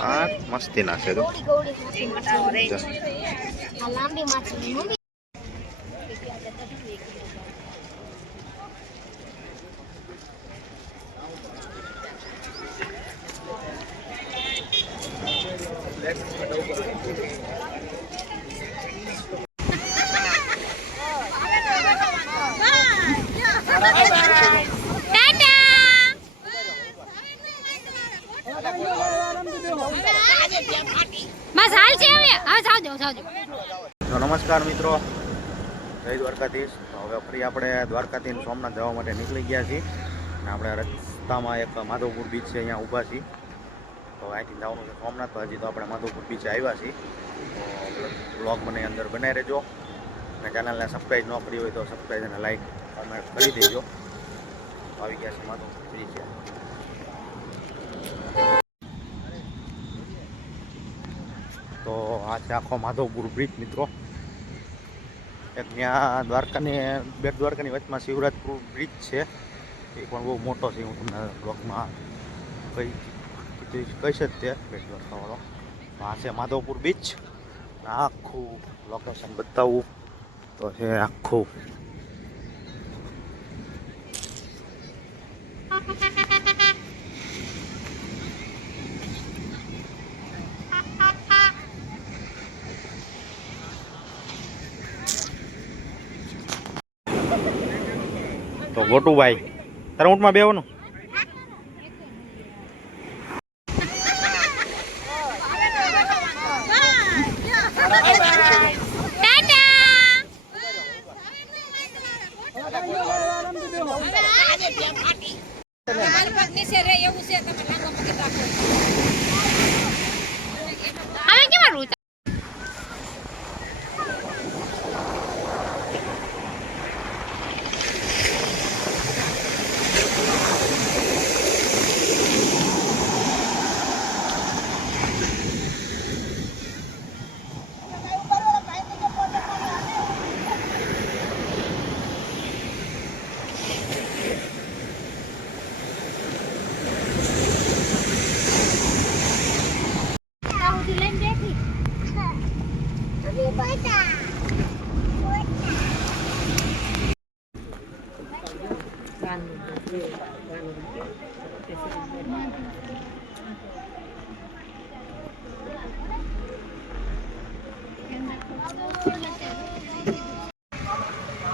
આ મસ્તી ના છે તો નમસ્કાર મિત્રો, જય દ્વારકાધીશ. હવે ફરી આપણે દ્વારકાથી સોમનાથ જવા માટે નીકળી ગયા છીએ અને આપણે રસ્તામાં એક માધવપુર બીચ છે, અહીંયા ઊભા છીએ. તો અહીંથી જવાનું છે સોમનાથ. તો હજી તો આપણે માધવપુર બીચે આવ્યા છીએ. તો બ્લોગ મને અંદર બનાવી રહેજો અને ચેનલને સબસ્ક્રાઈબ ન કરી હોય તો સબસ્ક્રાઈબ અને લાઈક કમેન્ટ કરી દેજો. આવી ગયા છે માધવપુર બીચે. તો આ છે આખો માધવપુર બ્રિજ મિત્રો. એક ત્યાં બેટ દ્વારકાની વચમાં શિવરાજપુર બ્રિજ છે, એ પણ બહુ મોટો છે. હું તમને બ્લોગમાં કહીશ જ તે બેટ દ્વારકાવાળો. આ છે માધવપુર બીચ. આખું લોકેશન બતાવવું તો છે આખું. તો ગોટુભાઈ તારે ઊંટમાં બેવાનું?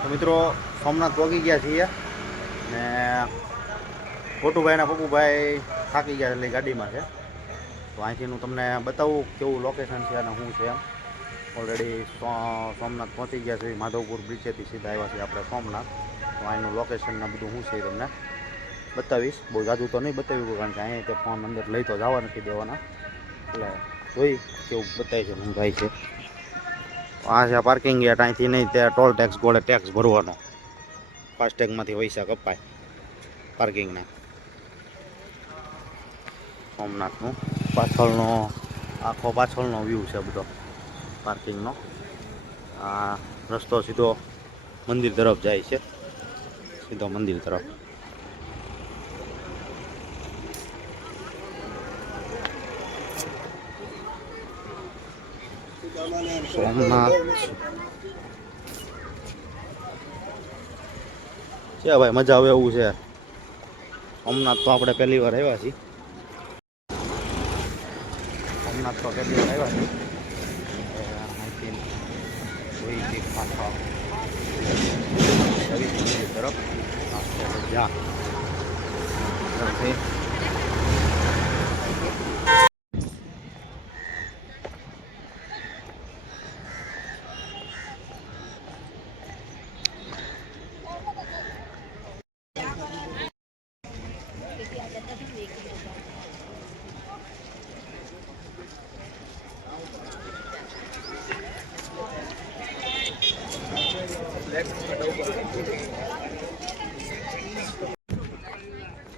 તો મિત્રો સોમનાથ પહોંચી ગયા છીએ ને ગોટુભાઈ અને પપ્પુભાઈ થાકી ગયા એટલે ગાડીમાં છે. તો અહીંથી હું તમને બતાવું કેવું લોકેશન છે અને શું છે એમ. ઓલરેડી સોમનાથ પહોંચી ગયા છે. માધવપુર બ્રિજેથી સીધા આવ્યા છે આપણે સોમનાથ. તો અહીંનું લોકેશનના બધું શું છે તમને બતાવીશ. બહુ જાજુ તો નહીં બતાવ્યું કારણ કે અહીંયા તે ફોન અંદર લઈ તો જવા નથી દેવાના, એટલે જોઈ કેવું બતાવી છે હું ભાઈ છે. આ છે પાર્કિંગ યાર્ડ. અહીંથી નહીં ત્યાં ટોલ ટેક્સ ગોળે ટેક્સ ભરવાનો. ફાસ્ટેગમાંથી પૈસા કપાય પાર્કિંગના. સોમનાથનું પાછળનો આખો પાછળનો વ્યૂ છે બધો પાર્કિંગનો. આ રસ્તો સીધો મંદિર તરફ જાય છે, સીધો મંદિર તરફ. સોમનાથ છે ભાઈ, મજા આવે એવું છે. સોમનાથ તો આપણે પહેલી વાર આવ્યા છીએ. સોમનાથ તો પહેલી વાર આવ્યા છીએ. અહીંથી પાછા તરફ જા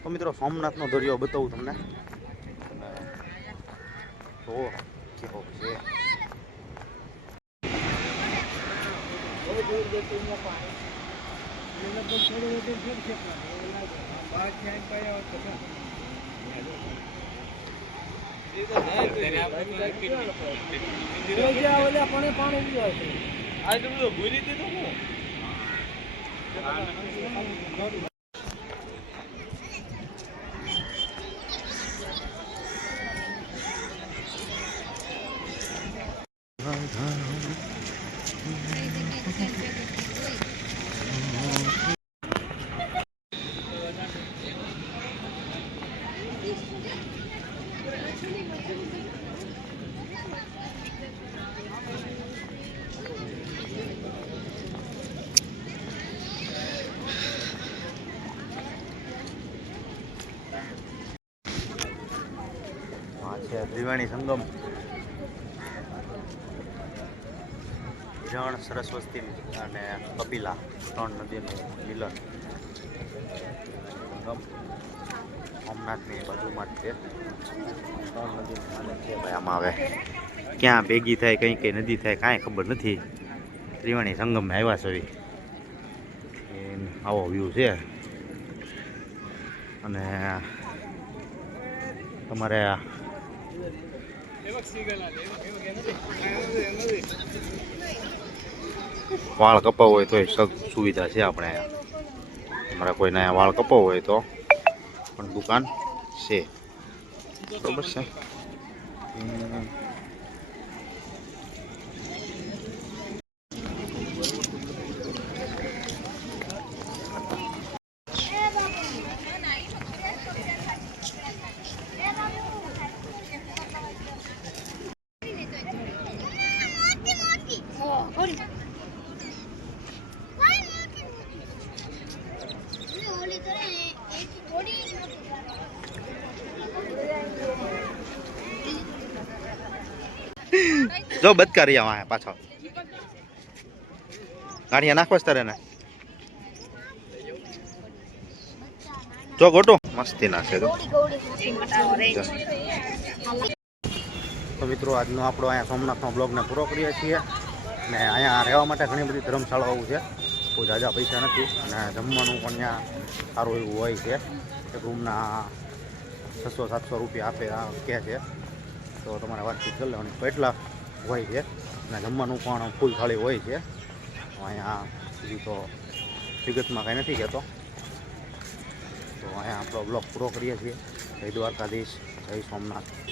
તો મિત્રો સોમનાથનો દરિયો બતાવું તમને. તો કેવો છે છે ત્રિવેણી સંગમ, રણ, સરસ્વતી અને કપિલા 3 નદીનું મિલન. સંગમ સોમનાથની બાજુમાં જ છે. 3 નદીનું મિલન છે ભાઈ. આમાં આવે ક્યાં ભેગી થાય, કઈ નદી થાય કાંઈ ખબર નથી. ત્રિવેણી સંગમ આવ્યા છે. આવો વ્યૂ છે. અને તમારે વાળ કપાવવો હોય તો સુવિધા છે આપણે અહીંયા. તમારે કોઈને વાળ કપાવવો હોય તો પણ દુકાન છે, બરોબર છે. જો બદકારી આવા પાછળ ગાડીયા નાખવા તારે ને જો ગોટો મસ્તી ના છે. તો મિત્રો આજનો આપણો અહીંયા સોમનાથનો બ્લોગને પૂરો કરીએ છીએ. ને અહીંયા રહેવા માટે ઘણી બધી ધર્મશાળાઓ છે. કોઈ ઝાઝા પૈસા નથી અને જમવાનું પણ ત્યાં સારું એવું હોય છે. એક રૂમના 600-700 રૂપિયા આપે કહે છે. તો તમારે વાતચીત કરી લેવાની કેટલા હોય છે. અને જમવાનું પણ ફૂલ થાળી હોય છે. અહીંયા સુધી તો વિગતમાં કાંઈ નથી કહેતો. તો અહીંયા આપણો બ્લોગ પૂરો કરીએ છીએ. જય દ્વારકાધીશ, જય સોમનાથ.